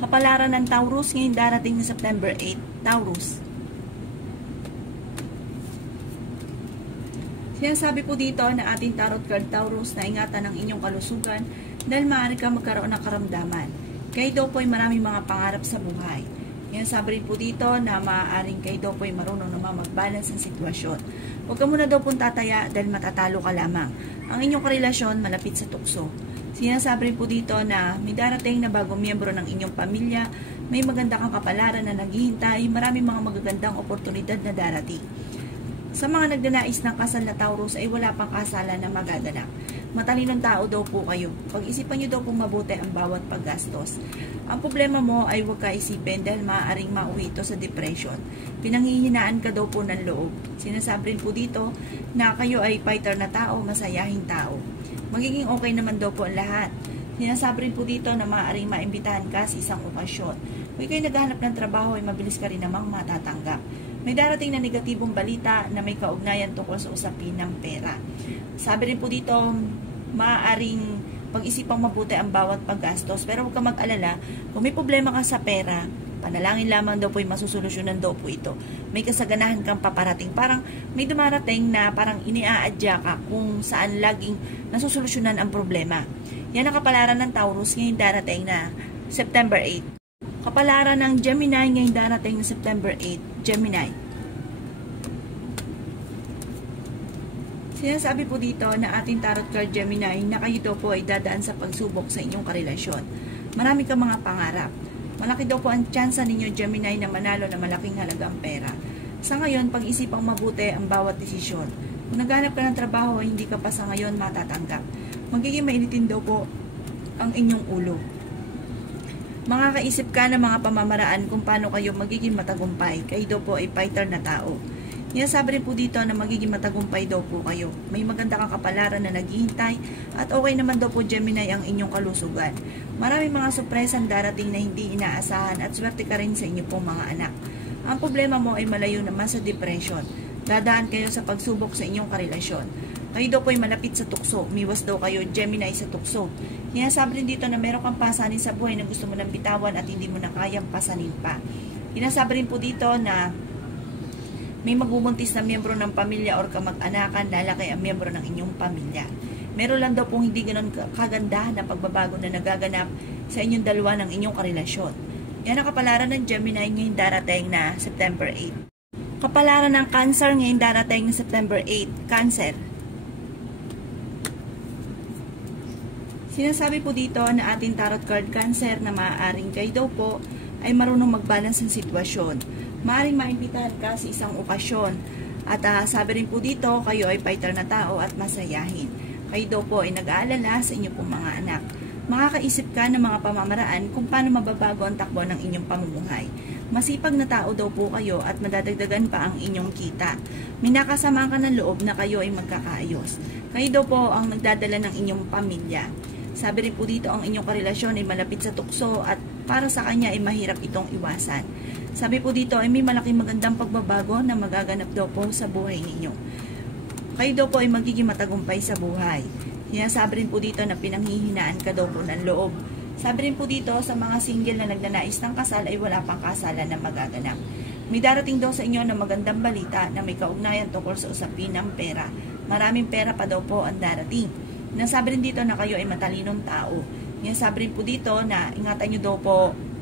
Kapalaran ng Taurus ngayong darating na September 8. Taurus. Sinasabi po dito na ating tarot card Taurus na ingatan ang inyong kalusugan dahil maaari ka magkaroon ng karamdaman. Kayo daw po ay maraming mga pangarap sa buhay. Sinasabi rin po dito na maaaring kayo daw po ay marunong naman mag-balance ng sitwasyon. Huwag ka muna daw pong tataya dahil matatalo ka lamang. Ang inyong karelasyon malapit sa tukso. Sinasabi rin po dito na may darating na bagong miyembro ng inyong pamilya, may maganda kang kapalaran na naghihintay, maraming mga magagandang oportunidad na darating. Sa mga nagdanais ng kasal na Taurus ay wala pang kasalan na magaganap. Matalinong tao daw po kayo. Pag-isipan nyo daw pong mabuti ang bawat paggastos. Ang problema mo ay huwag ka isipin dahil maaaring mauwi ito sa depression. Pinanghihinaan ka daw po ng loob. Sinasabi rin po dito na kayo ay fighter na tao, masayahing tao. Magiging okay naman daw po ang lahat. Sinasabi rin po dito na maaaring maimbitahan ka sa isang okasyon. Kung kayo naghahanap ng trabaho ay mabilis ka rin namang matatanggap. May darating na negatibong balita na may kaugnayan tungkol sa usapin ng pera. Sabi rin po dito, maaaring pag-isipang mabuti ang bawat paggastos. Pero huwag ka mag-alala, kung may problema ka sa pera, panalangin lamang daw po ay masusolusyonan daw po ito. May kasaganahan kang paparating. Parang may dumarating na parang iniaadya ka kung saan laging nasusolusyonan ang problema. Yan ang kapalaran ng Taurus ngayong darating na September 8. Kapalaran ng Gemini ngayong darating na September 8. Gemini. Sinasabi po dito na ating tarot card Gemini na kayo daw po ay dadaan sa pagsubok sa inyong karelasyon. Marami kang mga pangarap. Malaki daw po ang tsansa ninyo Gemini na manalo na malaking halagang pera. Sa ngayon, pag-isipang mabuti ang bawat desisyon. Kung naghanap ka ng trabaho ay hindi ka pa sa ngayon matatanggap. Magiging mainitin daw po ang inyong ulo. Makakaisip ka ng mga pamamaraan kung paano kayo magiging matagumpay. Kayo daw po ay fighter na tao. Sinasabi rin po dito na magiging matagumpay daw po kayo. May maganda kang kapalaran na naghihintay at okay naman daw po Gemini ang inyong kalusugan. Maraming mga sorpresang darating na hindi inaasahan at swerte ka rin sa inyo pong mga anak. Ang problema mo ay malayo naman sa depression. Dadaan kayo sa pagsubok sa inyong karelasyon. Kayo daw po ay malapit sa tukso. Umiwas daw kayo Gemini sa tukso. Sinasabi rin dito na meron kang pasanin sa buhay na gusto mo nang bitawan at hindi mo na kayang pasanin pa. Sinasabi rin po dito na may magbubuntis na miyembro ng pamilya or kamag-anakan, lalaki ang miyembro ng inyong pamilya. Meron lang daw pong hindi ganon kagandahan na pagbabago na nagaganap sa inyong dalawa ng inyong karelasyon. Yan ang kapalaran ng Gemini ngayong darating na September 8. Kapalaran ng Cancer ngayong darating na September 8. Cancer. Sinasabi po dito na ating tarot card Cancer na maaaring kayo daw po ay marunong mag-balance ng sitwasyon. Maaaring maimbitahan ka sa isang okasyon. At sabi rin po dito, kayo ay fighter na tao at masayahin. Kayo daw po ay nag-aalala sa inyong pong mga anak. Makakaisip ka ng mga pamamaraan kung paano mababago ang takbo ng inyong pamumuhay. Masipag na tao daw po kayo at madadagdagan pa ang inyong kita. May nakasama ka ng loob na kayo ay magkakaayos. Kayo daw po ang nagdadala ng inyong pamilya. Sabi rin po dito ang inyong karelasyon ay malapit sa tukso at para sa kanya ay mahirap itong iwasan. Sabi po dito ay may malaking magandang pagbabago na magaganap daw po sa buhay ninyo. Kayo daw po ay magiging matagumpay sa buhay. Sinasabi rin po dito na pinanghihinaan ka daw po ng loob. Sabi rin po dito sa mga single na nagnanais ng kasal ay wala pang kasalan na magaganap. May darating daw sa inyo na magandang balita na may kaugnayan tungkol sa usapin ng pera. Maraming pera pa daw po ang darating. Nasabi rin dito na kayo ay matalinong tao. Sinasabi rin po dito na ingatan nyo daw po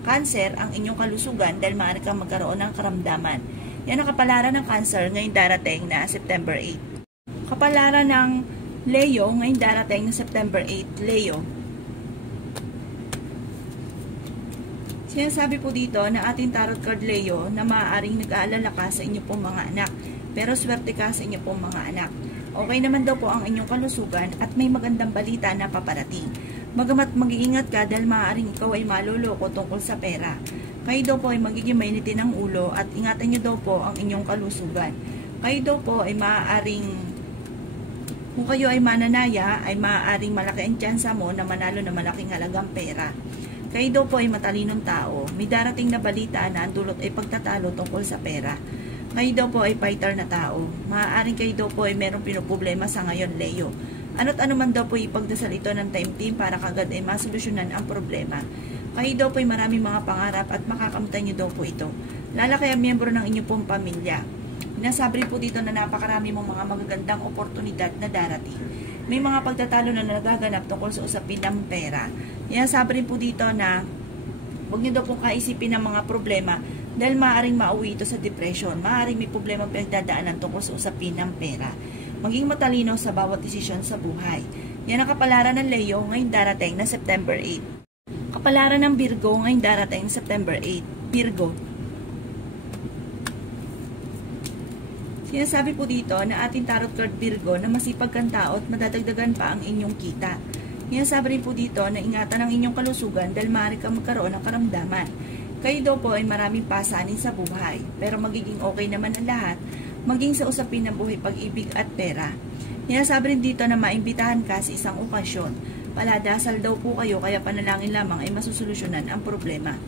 Cancer ang inyong kalusugan dahil maaari kang magkaroon ng karamdaman. Yan ang kapalaran ng Cancer ngayong darating na September 8. Kapalaran ng Leo ngayong darating na September 8. Leo. Sinasabi po dito na ating tarot card Leo na maaaring nag-aalala ka sa inyong pong mga anak. Pero swerte ka sa inyong pong mga anak. Okay naman daw po ang inyong kalusugan at may magandang balita na paparating. Bagamat mag-iingat ka dahil maaaring ikaw ay maloloko tungkol sa pera. Kayo daw po ay magiging mainitin ang ulo at ingatan nyo daw po ang inyong kalusugan. Kayo daw po ay maaaring, kung kayo ay mananaya, ay maaaring malaki ang tsansa mo na manalo na malaking halagang pera. Kayo daw po ay matalinong tao. May darating na balita na ang dulot ay pagtatalo tungkol sa pera. Kayo daw po ay fighter na tao. Maaaring kayo daw po ay merong pinoproblema sa ngayon, Leo. Ano't ano man daw po ipagdasal ito ng time team para kagad ay masolusyonan ang problema. Kayo daw po ay maraming mga pangarap at makakamtan nyo daw po ito. Lalaki ang miyembro ng inyong pong pamilya. Nasabi po dito na napakarami mong mga magagandang oportunidad na darating. May mga pagtatalo na nagaganap tungkol sa usapin ng pera. Nasabi po dito na huwag nyo daw pong kaisipin ng mga problema dahil maaaring mauwi ito sa depression. Maaaring may problema pinagdadaanan tungkol sa usapin ng pera. Maging matalino sa bawat desisyon sa buhay. Yan ang kapalaran ng Leo ngayong darating na September 8. Kapalaran ng Virgo ngayong darating na September 8. Virgo. Sinasabi po dito na ating tarot card Virgo na masipag kang tao at madadagdagan pa ang inyong kita. Sinasabi rin po dito na ingatan ang inyong kalusugan dahil maaari kang magkaroon ng karamdaman. Kayo daw po ay maraming pasanin sa buhay, pero magiging okay naman ang lahat, maging sa usapin ng buhay, pag-ibig at pera. Sinasabi rin dito na maimbitahan ka sa isang okasyon. Paladasal daw po kayo kaya panalangin lamang ay masusolusyonan ang problema.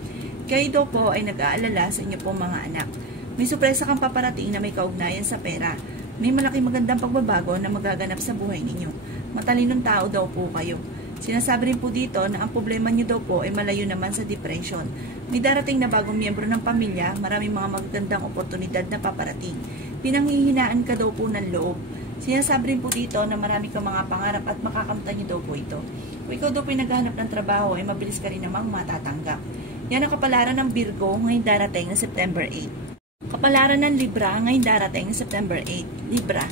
Kayo daw po ay nag-aalala sa inyo pong mga anak. May sorpresa kang paparating na may kaugnayan sa pera. May malaking magandang pagbabago na magaganap sa buhay ninyo. Matalinong tao daw po kayo. Sinasabi rin po dito na ang problema nyo daw po ay malayo naman sa depression. May darating na bagong miyembro ng pamilya, maraming mga magagandang oportunidad na paparating. Pinanghihinaan ka daw po ng loob. Sinasabi rin po dito na marami kang mga pangarap at makakamtan nyo daw po ito. Kung ikaw daw po naghahanap ng trabaho ay mabilis ka rin namang matatanggap. Yan ang kapalaran ng Virgo ngayong darating na September 8. Kapalaran ng Libra ngayong darating na September 8. Libra.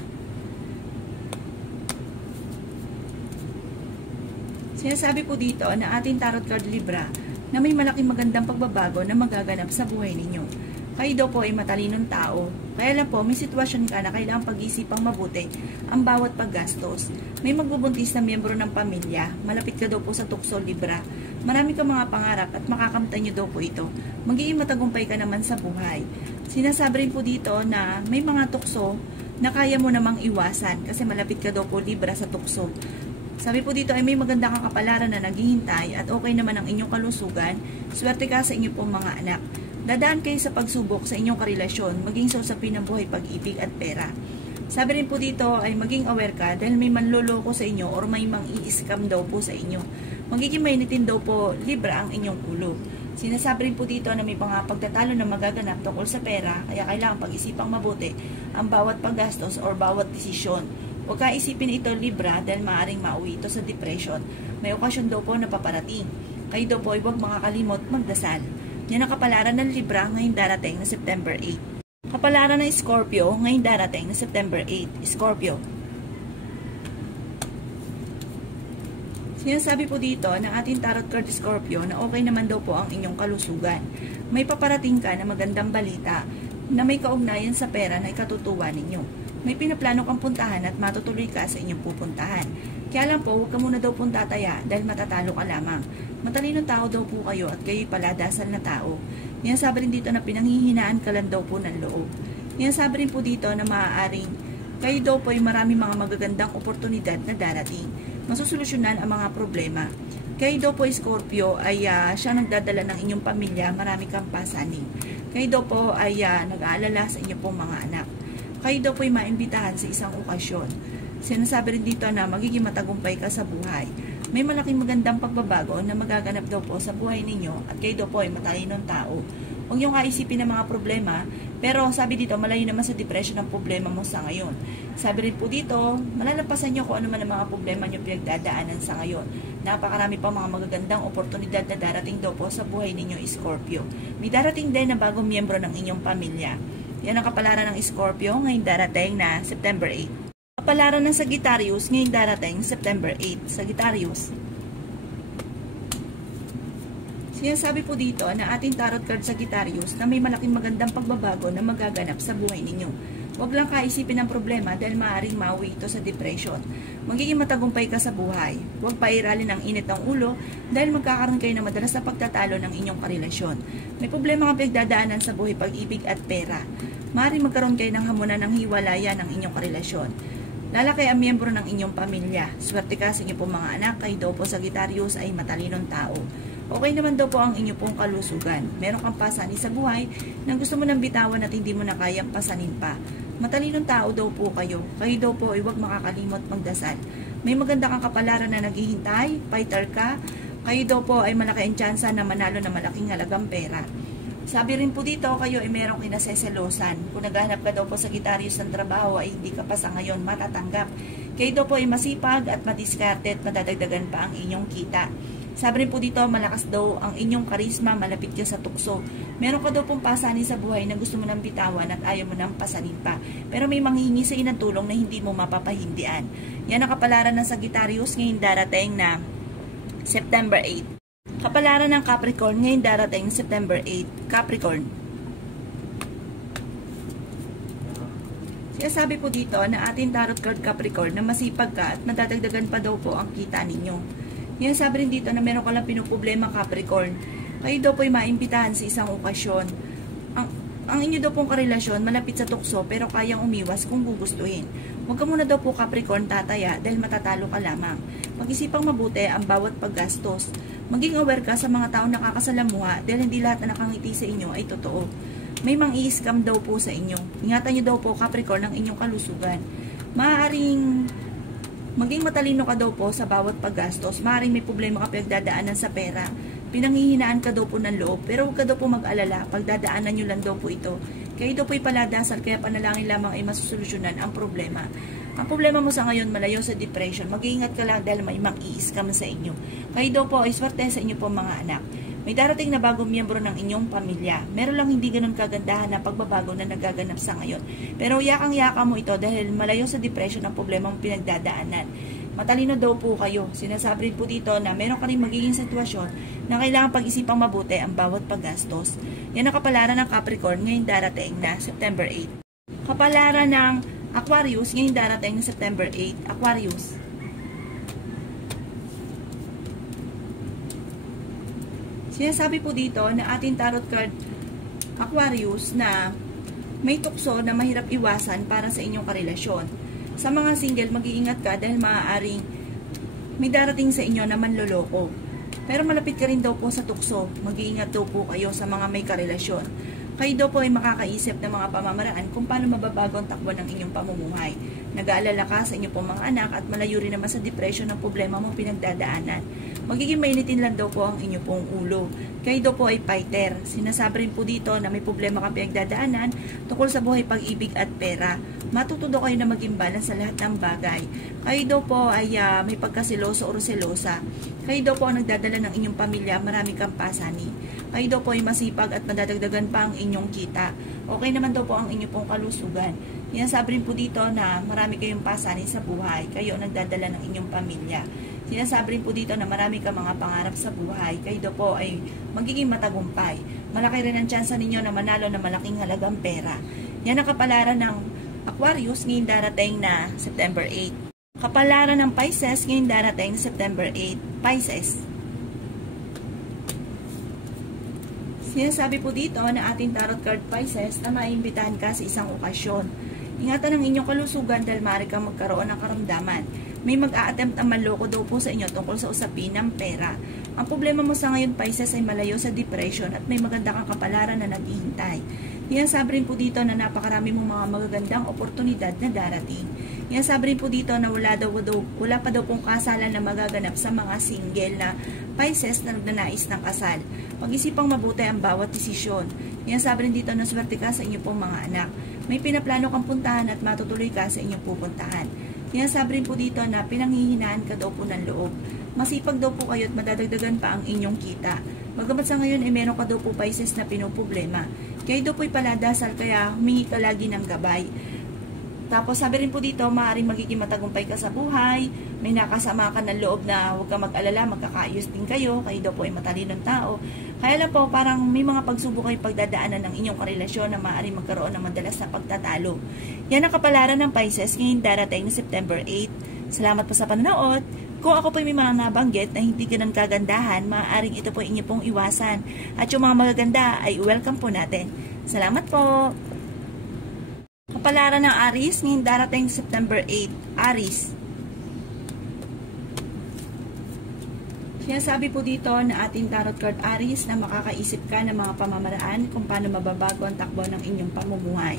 Sinasabi po dito na ating tarot card Libra na may malaking magandang pagbabago na magaganap sa buhay ninyo. Kayo daw po ay matalinong tao. Kaya lang po, may sitwasyon ka na kailangang pag-isipang mabuti ang bawat paggastos. May magbubuntis na miyembro ng pamilya. Malapit ka daw po sa tukso Libra. Marami kang mga pangarap at makakamtan nyo daw po ito. Magiging matagumpay ka naman sa buhay. Sinasabi rin po dito na may mga tukso na kaya mo namang iwasan kasi malapit ka daw po Libra sa tukso. Sabi po dito ay may maganda kang kapalaran na naghihintay at okay naman ang inyong kalusugan. Swerte ka sa inyong pong mga anak. Dadaan kayo sa pagsubok sa inyong karelasyon, maging sa usapin ng buhay, pag-ibig at pera. Sabi rin po dito ay maging aware ka dahil may manloloko sa inyo or may mang-i-scam daw po sa inyo. Magiging mainitin daw po Libra ang inyong ulo. Sinasabi rin po dito na may mga pagtatalo na magaganap tungkol sa pera, kaya kailangan pag-isipang mabuti ang bawat paggastos or bawat desisyon. Huwag ka isipin ito Libra dahil maaaring mauwi ito sa depression. May okasyon daw po na paparating. Kayo daw po ay huwag makakalimot magdasal. Yan ang kapalaran ng Libra ngayong darating na September 8. Kapalaran ng Scorpio ngayong darating na September 8. Scorpio. Sinasabi po dito ng ating tarot card Scorpio na okay naman daw po ang inyong kalusugan. May paparating ka na magandang balita na may kaugnayan sa pera na ikatutuwa ninyo. May pinaplano kang puntahan at matutuloy ka sa inyong pupuntahan. Kaya lang po, huwag ka muna daw pong tataya dahil matatalo ka lamang. Matalinong tao daw po kayo at kayo'y paladasal na tao. Yan sabi rin dito na pinanghihinaan ka lang daw po ng loob. Yan sabi rin po dito na maaaring kayo daw po ay maraming mga magagandang oportunidad na darating. Masusolusyonan ang mga problema. Kayo daw po Scorpio ay siya nagdadala ng inyong pamilya, marami kang pasanin. Kayo daw po ay nag-aalala sa inyong pong mga anak. Kayo daw po ay maimbitahan sa isang okasyon. Sinasabi rin dito na magiging matagumpay ka sa buhay. May malaking magandang pagbabago na magaganap daw po sa buhay ninyo at kayo daw po ay matalinong tao. Huwag niyong kaisipin ng mga problema, pero sabi dito, malayo naman sa depression ang problema mo sa ngayon. Sabi rin po dito, malalampasan niyo kung ano man ang mga problema niyo pinagdadaanan sa ngayon. Napakarami pa mga magagandang oportunidad na darating daw po sa buhay ninyo, Scorpio. May darating din na bagong miyembro ng inyong pamilya. Yan ang kapalaran ng Scorpio ngayong darating na September 8. Kapalaran ng Sagittarius ngayong darating September 8. Sagittarius. Sinasabi po dito na ating tarot card Sagittarius na may malaking magandang pagbabago na magaganap sa buhay ninyo. Huwag lang kaisipin ng problema dahil maaaring mauwi ito sa depression. Magiging matagumpay ka sa buhay. Huwag pairalin ang init ng ulo dahil magkakaroon kayo ng madalas na pagtatalo ng inyong karelasyon. May problema kang pagdadaanan sa buhay, pag-ibig at pera. Maaaring magkaroon kayo ng hamunan ng hiwalayan ng inyong karelasyon. Lalaki ang miyembro ng inyong pamilya. Swerte ka sa inyong pong mga anak. Kayo daw po Sagittarius ay matalinong tao. Okay naman daw po ang inyong pong kalusugan. Meron kang pasanin sa buhay na gusto mo nang bitawan at hindi mo na kayang pasanin pa. Matalinong tao daw po kayo. Kayo daw po ay huwag makakalimot magdasal. May maganda kang kapalaran na naghihintay, fighter ka, Kayo daw po ay malaki ang tsansa na manalo na malaking halagang pera. Sabi rin po dito, kayo ay merong kinaseselosan. Kung naghahanap ka daw po sa Sagittarius ng trabaho ay hindi ka pa sa ngayon matatanggap. Kayo daw po ay masipag at madiskarte at madadagdagan pa ang inyong kita. Sabi rin po dito, malakas daw ang inyong karisma, malapit ka sa tukso. Meron ka daw pong pasanin sa buhay na gusto mo nang bitawan at ayaw mo nang pasanin pa. Pero may manghihingi sa inang tulong na hindi mo mapapahindian. Yan ang kapalaran ng Sagittarius ngayon darating na September 8. Kapalaran ng Capricorn ngayon darating September 8. Capricorn. Sabi po dito na ating tarot card Capricorn na masipag ka at nadadagdagan pa daw po ang kita ninyo. Yan sabi rin dito na meron ka lang pinuproblema Capricorn. Kayo daw po ay maimbitahan sa isang okasyon. Ang inyo daw pong karelasyon malapit sa tukso pero kayang umiwas kung gugustuhin. Huwag ka muna daw po Capricorn tataya dahil matatalo ka lamang. Mag-isipang mabuti ang bawat paggastos. Maging aware ka sa mga taong nakakasalamuha dahil hindi lahat na nakangiti sa inyo ay totoo. May mang-i-scam daw po sa inyo. Ingatan nyo daw po Capricorn ang inyong kalusugan. Maaaring maging matalino ka daw po sa bawat paggastos. Maaaring may problema ka pinagdadaanan sa pera. Pinanghihinaan ka daw po ng loob. Pero huwag ka daw po mag-alala. Pagdadaanan nyo lang daw po ito. Kayo daw po ay paladasal kaya panalangin lamang ay masusolusyonan ang problema. Ang problema mo sa ngayon malayo sa depression. Mag-iingat ka lang dahil may mang-i-scam sa inyo. Kayo daw po ay swerte sa inyo po mga anak. May darating na bagong miyembro ng inyong pamilya. Meron lang hindi ganun kagandahan na pagbabago na nagaganap sa ngayon. Pero yakang-yaka mo ito dahil malayo sa depression ang problema mong pinagdadaanan. Matalino daw po kayo. Sinasabi rin po dito na meron ka rin magiging sitwasyon na kailangan pag-isipang mabuti ang bawat paggastos. Yan ang kapalaran ng Capricorn ngayong darating na September 8. Kapalaran ng Aquarius ngayong darating na September 8. Aquarius. Sinasabi po dito na ating tarot card Aquarius na may tukso na mahirap iwasan para sa inyong karelasyon. Sa mga single, mag-iingat ka dahil maaaring may darating sa inyo na manloloko. Pero malapit ka rin daw po sa tukso. Mag-iingat daw po kayo sa mga may karelasyon. Kayo daw po ay makakaisip ng mga pamamaraan kung paano mababago ang takbo ng inyong pamumuhay. Nag-aalala ka sa inyong pong mga anak at malayo rin naman sa depression ng problema mong pinagdadaanan. Magiging mainitin lang daw po ang inyong pong ulo. Kayo daw po ay fighter. Sinasabi rin po dito na may problema kang pinagdadaanan tungkol sa buhay, pag-ibig at pera. Matututo kayo na maging balance sa lahat ng bagay. Kayo daw po ay may pagkasiloso o selosa. Kayo daw po ang nagdadala ng inyong pamilya, marami kang pasani. Kayo daw po ay masipag at madadagdagan pa ang inyong kita. Okay naman daw po ang inyong pong kalusugan. Yan sabi rin po dito na marami kayong pasani sa buhay. Kayo ang nagdadala ng inyong pamilya. Sinasabi rin po dito na marami kang mga pangarap sa buhay. Kayo daw po ay magiging matagumpay. Malaki rin ang tsansa ninyo na manalo na malaking halagang pera. Yan ang kapalaran ng Aquarius ngayong darating na September 8. Kapalaran ng Pisces ngayong darating na September 8. Pisces. Sinasabi po dito na ating tarot card Pisces na maiimbitahan ka sa isang okasyon. Ingatan ang inyong kalusugan dahil maaari kang magkaroon ng karamdaman. May mag-a-attempt ang manloko daw po sa inyo tungkol sa usapin ng pera. Ang problema mo sa ngayon Pisces ay malayo sa depression at may maganda kang kapalaran na naghihintay. Yan sabi rin po dito na napakarami mong mga magagandang oportunidad na darating. Yan sabi rin po dito na wala pa daw pong kasalan na magaganap sa mga single na Pisces na nagnanais ng kasal. Pag-isipang mabuti ang bawat desisyon. Yan sabi rin dito na swerte ka sa inyong pong mga anak. May pinaplano kang puntahan at matutuloy ka sa inyong pupuntahan. Yan sabi rin po dito na pinanghihinaan ka daw po ng loob. Masipag daw po kayo at madadagdagan pa ang inyong kita. Bagamat sa ngayon ay meron ka daw po Pisces na pinoproblema. Kayo daw po'y paladasal kaya humingi ka lagi ng gabay. Tapos sabi rin po dito, maaaring magiging matagumpay ka sa buhay, may nakasama ka ng loob na huwag ka mag-alala, magkakaayos din kayo, kayo daw po ay matalinong tao. Kaya lang po, parang may mga pagsubok kayo pagdadaanan ng inyong karelasyon na maaaring magkaroon ng madalas na pagtatalo. Yan ang kapalaran ng Pisces ngayong darating na September 8. Salamat po sa panonood. Kung ako po may mga nabanggit na hindi ganun kagandahan, maaaring ito po inyo pong iwasan. At yung mga magaganda ay welcome po natin. Salamat po! Kapalaran ng Aries ngayong darating September 8. Aries. Sinasabi po dito na ating tarot card Aries na makakaisip ka ng mga pamamaraan kung paano mababago ang takbo ng inyong pamumuhay.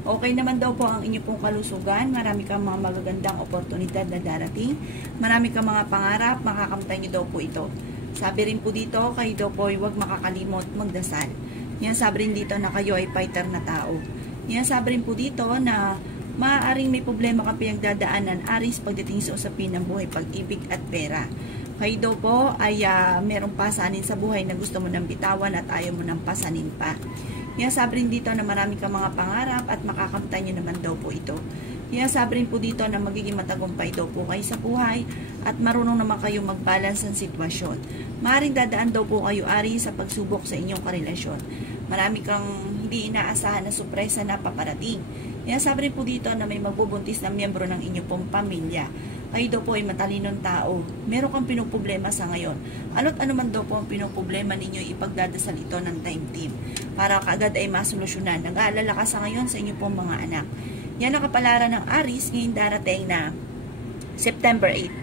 Okay naman daw po ang inyong pong kalusugan. Marami kang mga magagandang oportunidad na darating. Marami kang mga pangarap, makakamtay nyo daw po ito. Sabi rin po dito, kayo daw po ay huwag makakalimot magdasal. Yan, sabi rin dito na kayo ay fighter na tao. Yan, sabi rin po dito na maaaring may problema ka pinagdadaanan, Aris, pagdating sa usapin ng buhay, pag-ibig at pera. Kayo daw po ay merong pasanin sa buhay na gusto mo nang bitawan at ayaw mo nang pasanin pa. Yan, sabi rin dito na marami kang mga pangarap at makakamtan nyo naman daw po ito. Yan, sabi rin po dito na magiging matagumpay daw po kayo sa buhay at marunong naman kayo mag-balance ng sitwasyon. Maaaring dadaan daw po kayo, Aris, sa pagsubok sa inyong karelasyon. Marami kang hindi inaasahan na sorpresa na paparating. Yan, sabi rin po dito na may magbubuntis na miyembro ng inyong pong pamilya. Kayo daw po ay matalinong tao. Meron kang pinoproblema sa ngayon. Ano't ano man daw po ang pinoproblema ninyo, ipagdadasal ito ng time team para kaagad ay masolusyonan. Nag-aalala ka sa ngayon sa inyong pong mga anak. Yan ang kapalaran ng Aris ngayong darating na September 8.